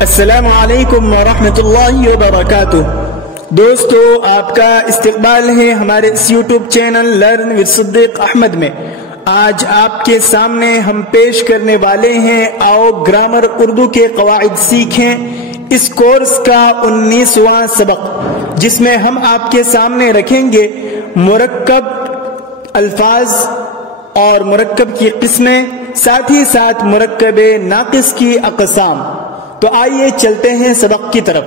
السلام علیکم ورحمۃ اللہ وبرکاتہ۔ دوستو، آپ کا استقبال ہے ہمارے اس یوٹیوب چینل لرن ود صدیق احمد میں۔ آج آپ کے سامنے ہم پیش کرنے والے ہیں آؤ گرامر اردو کے قواعد سیکھیں، اس کورس کا 19واں سبق، جس میں ہم آپ کے سامنے رکھیں گے مرکب الفاظ اور مرکب کی قسمیں، ساتھ ہی ساتھ مرکب ناقص کی اقسام۔ تو آئیے چلتے ہیں سبق کی طرف۔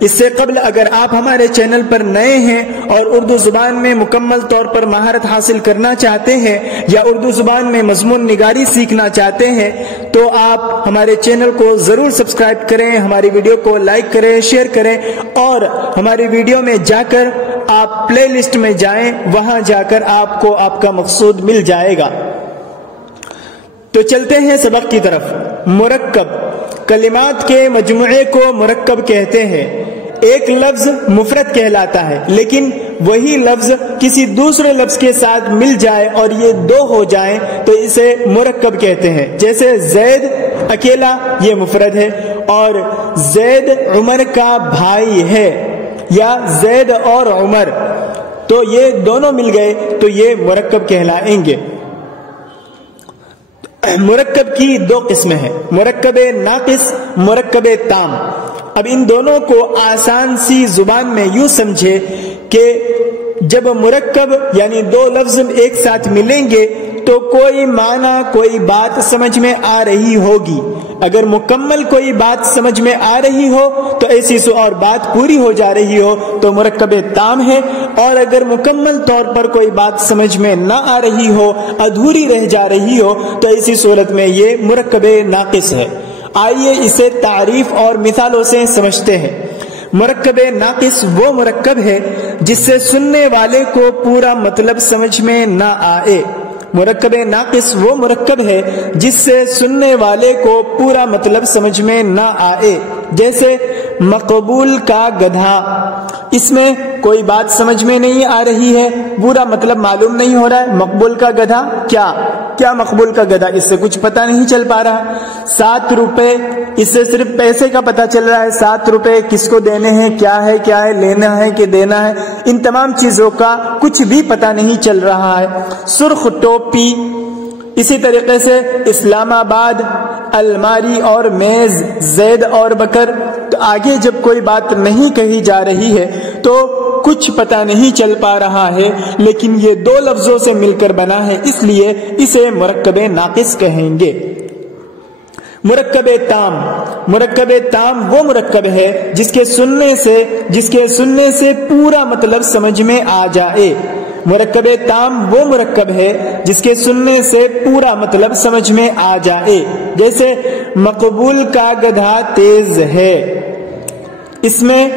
اس سے قبل اگر آپ ہمارے چینل پر نئے ہیں اور اردو زبان میں مکمل طور پر مہارت حاصل کرنا چاہتے ہیں یا اردو زبان میں مضمون نگاری سیکھنا چاہتے ہیں تو آپ ہمارے چینل کو ضرور سبسکرائب کریں، ہماری ویڈیو کو لائک کریں، شیئر کریں اور ہماری ویڈیو میں جا کر آپ پلے لسٹ میں جائیں، وہاں جا کر آپ کو آپ کا مقصود مل جائے گا۔ تو چلتے ہیں سبق کی طرف۔ مرکب کلمات کے مجموعے کو مرکب کہتے ہیں۔ ایک لفظ مفرد کہلاتا ہے، لیکن وہی لفظ کسی دوسرے لفظ کے ساتھ مل جائے اور یہ دو ہو جائیں تو اسے مرکب کہتے ہیں۔ جیسے زید اکیلا، یہ مفرد ہے، اور زید عمر کا بھائی ہے، یا زید اور عمر، تو یہ دونوں مل گئے تو یہ مرکب کہلائیں گے۔ مرکب کی دو قسمیں ہیں، مرکب ناقص، مرکب تام۔ اب ان دونوں کو آسان سی زبان میں یوں سمجھے کہ جب مرکب یعنی دو لفظ ایک ساتھ ملیں گے تو کوئی معنی، کوئی بات سمجھ میں آ رہی ہوگی۔ اگر مکمل کوئی بات سمجھ میں آ رہی ہو تو ایسی سو اور بات پوری ہو جا رہی ہو تو مرکب تام ہے، اور اگر مکمل طور پر کوئی بات سمجھ میں نہ آ رہی ہو، ادھوری رہ جا رہی ہو تو ایسی صورت میں یہ مرکب ناقص ہے۔ آئیے اسے تعریف اور مثالوں سے سمجھتے ہیں۔ مرکب ناقص وہ مرکب ہے جس سے سننے والے کو پورا مطلب سمجھ میں نہ آئے۔ مرکب ناقص وہ مرکب ہے جس سے سننے والے کو پورا مطلب سمجھ میں نہ آئے۔ جیسے مقبول کا گدھا، اس میں کوئی بات سمجھ میں نہیں آ رہی ہے، پورا مطلب معلوم نہیں ہو رہا ہے۔ مقبول کا گدھا کیا مقبول کا گدھا، اس سے کچھ پتہ نہیں چل پا رہا۔ 7 روپے، اس سے صرف پیسے کا پتہ چل رہا ہے، 7 روپے کس کو دینے ہیں، کیا ہے، لینا ہے کہ دینا ہے، ان تمام چیزوں کا کچھ بھی پتہ نہیں چل رہا ہے۔ سرخ ٹوپی، اسی طریقے سے اسلام آباد، الماری اور میز، زید اور بکر۔ تو آگے جب کوئی بات نہیں کہی جا رہی ہے تو کچھ پتہ نہیں چل پا رہا ہے، لیکن یہ دو لفظوں سے مل کر بنا ہے، اس لیے اسے مرکب ناقص کہیں گے۔ مرکب تام، مرکب تام وہ مرکب ہے جس کے سننے سے پورا مطلب سمجھ میں آ جائے۔ مرکب تام وہ مرکب ہے جس کے سننے سے پورا مطلب سمجھ میں آ جائے۔ جیسے مقبول کا گدھا تیز ہے، اس میں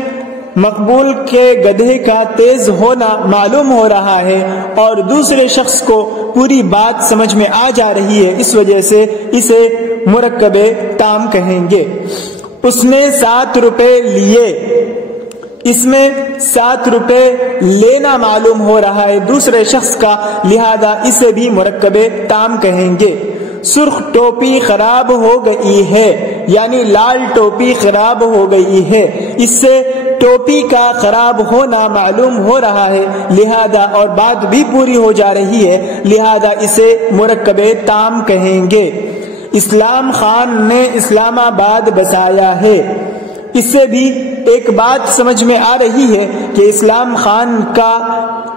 مقبول کے گدھے کا تیز ہونا معلوم ہو رہا ہے اور دوسرے شخص کو پوری بات سمجھ میں آ جا رہی ہے، اس وجہ سے اسے مرکب تام کہیں گے۔ اس نے 7 روپے لیے، اس میں 7 روپے لینا معلوم ہو رہا ہے دوسرے شخص کا، لہذا اسے بھی مرکب تام کہیں گے۔ سرخ ٹوپی خراب ہو گئی ہے، یعنی لال ٹوپی خراب ہو گئی ہے، اس سے ٹوپی کا خراب ہونا معلوم ہو رہا ہے، لہذا اور بات بھی پوری ہو جا رہی ہے، لہذا اسے مرکب تام کہیں گے۔ اسلام خان نے اسلام آباد بسایا ہے، اس سے بھی ایک بات سمجھ میں آ رہی ہے کہ اسلام خان کا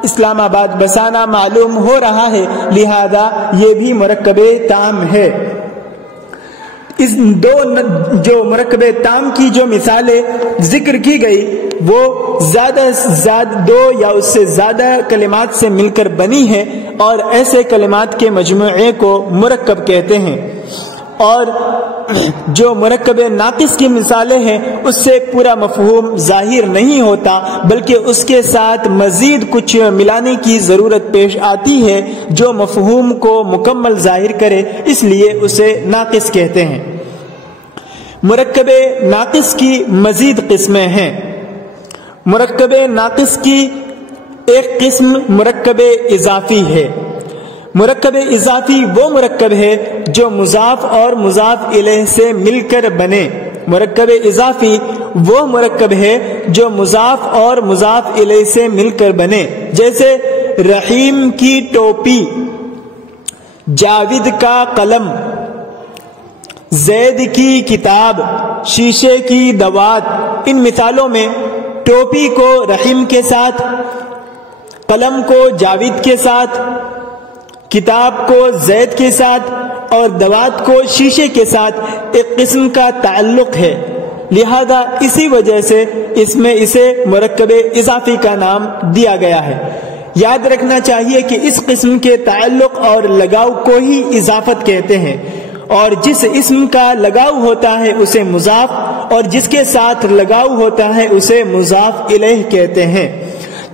اسلام آباد بسانا معلوم ہو رہا ہے، لہذا یہ بھی مرکب تام ہے۔ اس دو جو مرکب تام کی جو مثالیں ذکر کی گئی وہ زیادہ دو یا اس سے زیادہ کلمات سے مل کر بنی ہے، اور ایسے کلمات کے مجموعے کو مرکب کہتے ہیں۔ اور جو مرکب ناقص کی مثالیں ہیں اس سے پورا مفہوم ظاہر نہیں ہوتا، بلکہ اس کے ساتھ مزید کچھ ملانے کی ضرورت پیش آتی ہے جو مفہوم کو مکمل ظاہر کرے، اس لیے اسے ناقص کہتے ہیں۔ مرکب ناقص کی مزید قسمیں ہیں۔ مرکب ناقص کی ایک قسم مرکب اضافی ہے۔ مرکب اضافی وہ مرکب ہے جو مضاف اور مضاف الیہ سے مل کر بنے۔ مرکب اضافی وہ مرکب ہے جو مضاف اور مضاف الیہ سے مل کر بنے، جیسے رحیم کی ٹوپی، جاوید کا قلم، زید کی کتاب، شیشے کی دوات۔ ان مثالوں میں ٹوپی کو رحیم کے ساتھ، قلم کو جاوید کے ساتھ، کتاب کو زید کے ساتھ اور دوات کو شیشے کے ساتھ ایک قسم کا تعلق ہے، لہذا اسی وجہ سے اس میں اسے مرکب اضافی کا نام دیا گیا ہے۔ یاد رکھنا چاہیے کہ اس قسم کے تعلق اور لگاؤ کو ہی اضافت کہتے ہیں، اور جس اسم کا لگاؤ ہوتا ہے اسے مضاف، اور جس کے ساتھ لگاؤ ہوتا ہے اسے مضاف الیہ کہتے ہیں۔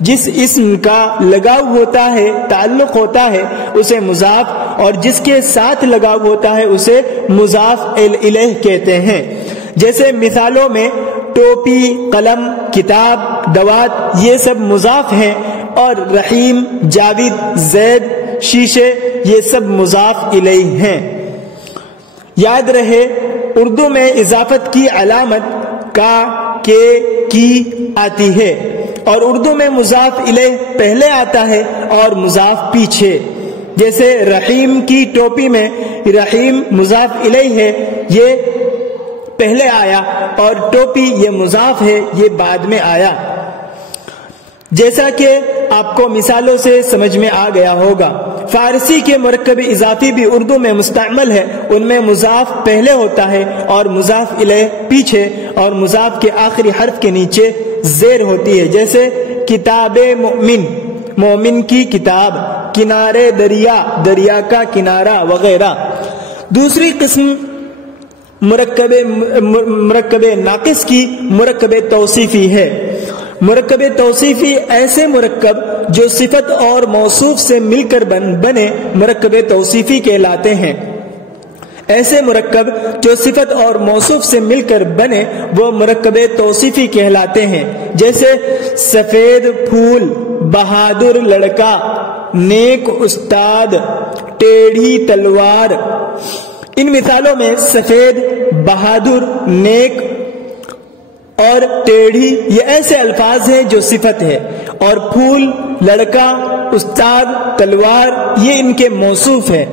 جس اسم کا لگاؤ ہوتا ہے، تعلق ہوتا ہے، اسے مضاف، اور جس کے ساتھ لگاؤ ہوتا ہے اسے مضاف الیہ کہتے ہیں۔ جیسے مثالوں میں ٹوپی، قلم، کتاب، دوات یہ سب مضاف ہیں، اور رحیم، جاوید، زید، شیشے یہ سب مضاف الیہ ہیں۔ یاد رہے اردو میں اضافت کی علامت کا، کے، کی آتی ہے، اور اردو میں مضاف الیہ پہلے آتا ہے اور مضاف پیچھے۔ جیسے رحیم کی ٹوپی میں رحیم مضاف الیہ ہے، یہ پہلے آیا، اور ٹوپی یہ مضاف ہے، یہ بعد میں آیا۔ جیسا کہ آپ کو مثالوں سے سمجھ میں آ گیا ہوگا، فارسی کے مرکب اضافی بھی اردو میں مستعمل ہے۔ ان میں مضاف پہلے ہوتا ہے اور مضاف الیہ پیچھے، اور مضاف کے آخری حرف کے نیچے زیر ہوتی ہے، جیسے کتاب مومن، مومن کی کتاب، کنارے دریا، دریا کا کنارہ وغیرہ۔ دوسری قسم مرکب ناقص کی مرکب توصیفی ہے۔ مرکب توصیفی ایسے مرکب جو صفت اور موصوف سے مل کر بنے مرکب توصیفی کہلاتے ہیں۔ ایسے مرکب جو صفت اور موصوف سے مل کر بنے وہ مرکب توصیفی کہلاتے ہیں، جیسے سفید پھول، بہادر لڑکا، نیک استاد، ٹیڑھی تلوار۔ ان مثالوں میں سفید، بہادر، نیک اور ٹیڑھی یہ ایسے الفاظ ہیں جو صفت ہے، اور پھول، لڑکا، استاد، تلوار یہ ان کے موصوف ہیں۔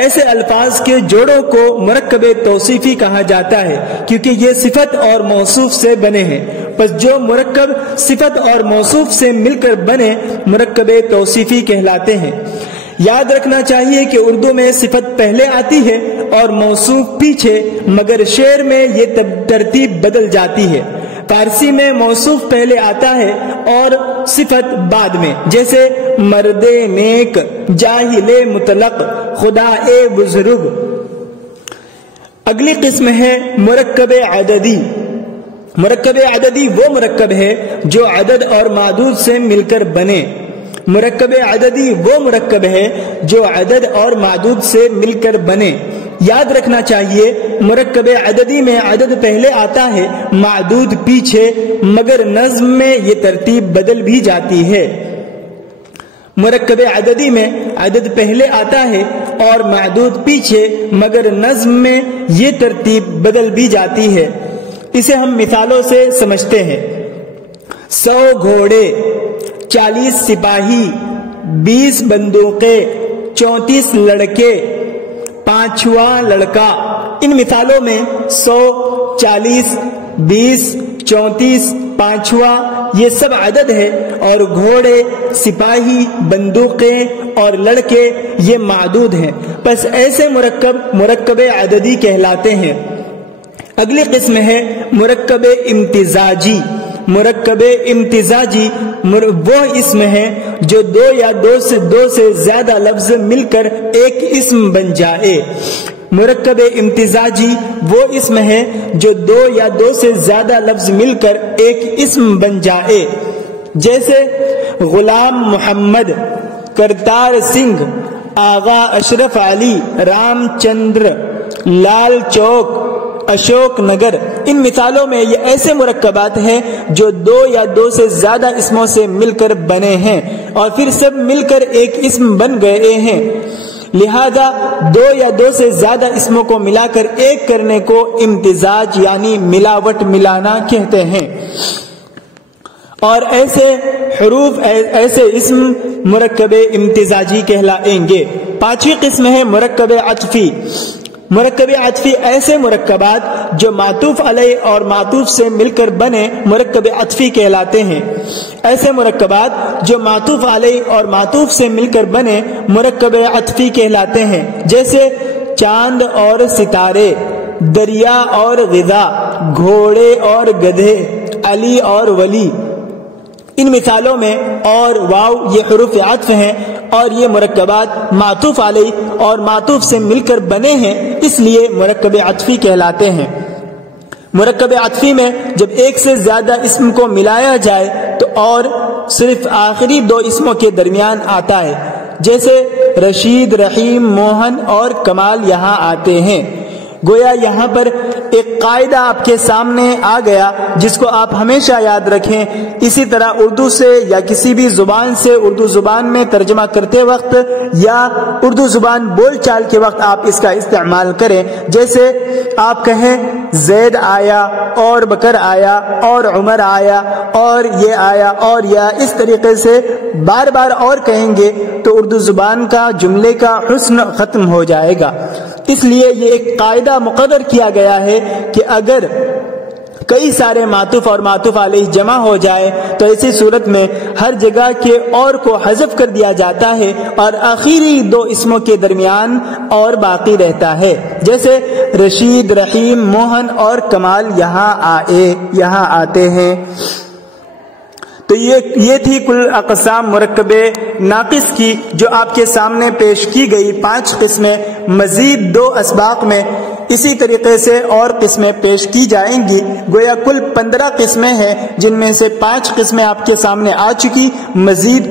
ایسے الفاظ کے جوڑوں کو مرکب توصیفی کہا جاتا ہے، کیونکہ یہ صفت اور موصوف سے بنے ہیں۔ پس جو مرکب صفت اور موصوف سے مل کر بنے مرکب توصیفی کہلاتے ہیں۔ یاد رکھنا چاہیے کہ اردو میں صفت پہلے آتی ہے اور موصوف پیچھے، مگر شعر میں یہ ترتیب بدل جاتی ہے۔ فارسی میں موصوف پہلے آتا ہے اور صفت بعد میں، جیسے مرد نیک، جاہل مطلق، خدا بزرگ۔ اگلی قسم ہے مرکب عددی۔ مرکب عددی وہ مرکب ہے جو عدد اور معدود سے مل کر بنے۔ مرکب عددی وہ مرکب ہے جو عدد اور معدود سے مل کر بنے۔ یاد رکھنا چاہیے مرکب عددی میں عدد پہلے آتا ہے، معدود پیچھے، مگر نظم میں یہ ترتیب بدل بھی جاتی ہے۔ مرکب عددی میں عدد پہلے آتا ہے اور معدود پیچھے، مگر نظم میں یہ ترتیب بدل بھی جاتی ہے۔ اسے ہم مثالوں سے سمجھتے ہیں۔ 100 گھوڑے، 40 سپاہی، 20 بندوقیں، 34 لڑکے، 5واں لڑکا۔ ان مثالوں میں 100، 40، 20، 34، 5واں یہ سب عدد ہے، اور گھوڑے، سپاہی، بندوقیں اور لڑکے یہ معدود ہیں۔ پس ایسے مرکب عددی کہلاتے ہیں۔ اگلی قسم ہے مرکب امتزاجی۔ مرکب امتزاجی وہ اسم ہے جو دو سے زیادہ لفظ مل کر ایک اسم بن جائے۔ مرکب امتزاجی وہ اسم ہے جو دو سے زیادہ لفظ مل کر ایک اسم بن جائے، جیسے غلام محمد، کرتار سنگھ، آغا اشرف علی، رام چندر، لال چوک، اشوک نگر۔ ان مثالوں میں یہ ایسے مرکبات ہیں جو دو سے زیادہ اسموں سے مل کر بنے ہیں اور پھر سب مل کر ایک اسم بن گئے ہیں۔ لہذا دو یا دو سے زیادہ اسموں کو ملا کر ایک کرنے کو امتزاج یعنی ملاوٹ ملانا کہتے ہیں، اور ایسے حروف ایسے اسم مرکب امتزاجی کہلائیں گے۔ پانچویں قسم ہے مرکب عطفی۔ مرکب عطفی ایسے مرکبات جو معطوف علیہ اور معطوف سے مل کر بنے مرکب عطفی کہلاتے ہیں۔ ایسے مرکبات جو معطوف علیہ اور معطوف سے مل کر بنے مرکب عطفی کہلاتے ہیں، جیسے چاند اور ستارے، دریا اور غذا، گھوڑے اور گدھے، علی اور ولی۔ ان مثالوں میں اور واو یہ حروف عطف ہیں اور یہ مرکبات معطوف علیہ اور معطوف سے مل کر بنے ہیں، اس لیے مرکب عطفی کہلاتے ہیں۔ مرکب عطفی میں جب ایک سے زیادہ اسم کو ملایا جائے تو اور صرف آخری دو اسموں کے درمیان آتا ہے، جیسے رشید، رحیم، موہن اور کمال یہاں آتے ہیں۔ گویا یہاں پر ایک قاعدہ آپ کے سامنے آ گیا جس کو آپ ہمیشہ یاد رکھیں۔ اسی طرح اردو سے یا کسی بھی زبان سے اردو زبان میں ترجمہ کرتے وقت یا اردو زبان بول چال کے وقت آپ اس کا استعمال کریں، جیسے آپ کہیں زید آیا اور بکر آیا اور عمر آیا اور یہ آیا اور یا اس طریقے سے بار بار اور کہیں گے تو اردو زبان کا جملے کا حسن ختم ہو جائے گا۔ اس لیے یہ ایک قاعدہ مقرر کیا گیا ہے کہ اگر کئی سارے معطوف اور معطوف علیہ جمع ہو جائے تو ایسی صورت میں ہر جگہ کے اور کو حذف کر دیا جاتا ہے اور آخری دو اسموں کے درمیان اور باقی رہتا ہے، جیسے رشید، رحیم، موہن اور کمال یہاں آتے ہیں۔ تو یہ تھی کل اقسام مرکب ناقص کی جو آپ کے سامنے پیش کی گئی 5 قسمیں۔ مزید 2 اسباق میں اسی طریقے سے اور قسمیں پیش کی جائیں گی۔ گویا کل 15 قسمیں ہیں جن میں سے 5 قسمیں آپ کے سامنے آ چکی، مزید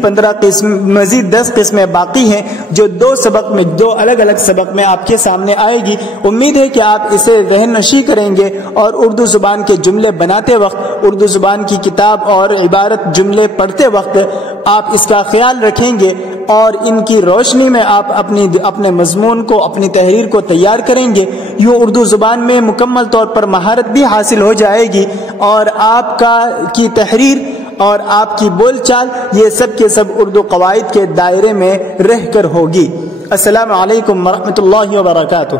10 قسمیں باقی ہیں جو 2 الگ الگ سبق میں آپ کے سامنے آئے گی۔ امید ہے کہ آپ اسے ذہن نشی کریں گے اور اردو زبان کے جملے بناتے وقت، اردو زبان کی کتاب اور عبارت جملے پڑھتے وقت آپ اس کا خیال رکھیں گے اور ان کی روشنی میں آپ اپنے مضمون کو، اپنی تحریر کو تیار کریں گے۔ یوں اردو زبان میں مکمل طور پر مہارت بھی حاصل ہو جائے گی اور آپ کی تحریر اور آپ کی بول چال یہ سب کے سب اردو قواعد کے دائرے میں رہ کر ہوگی۔ السلام علیکم ورحمۃ اللہ وبرکاتہ۔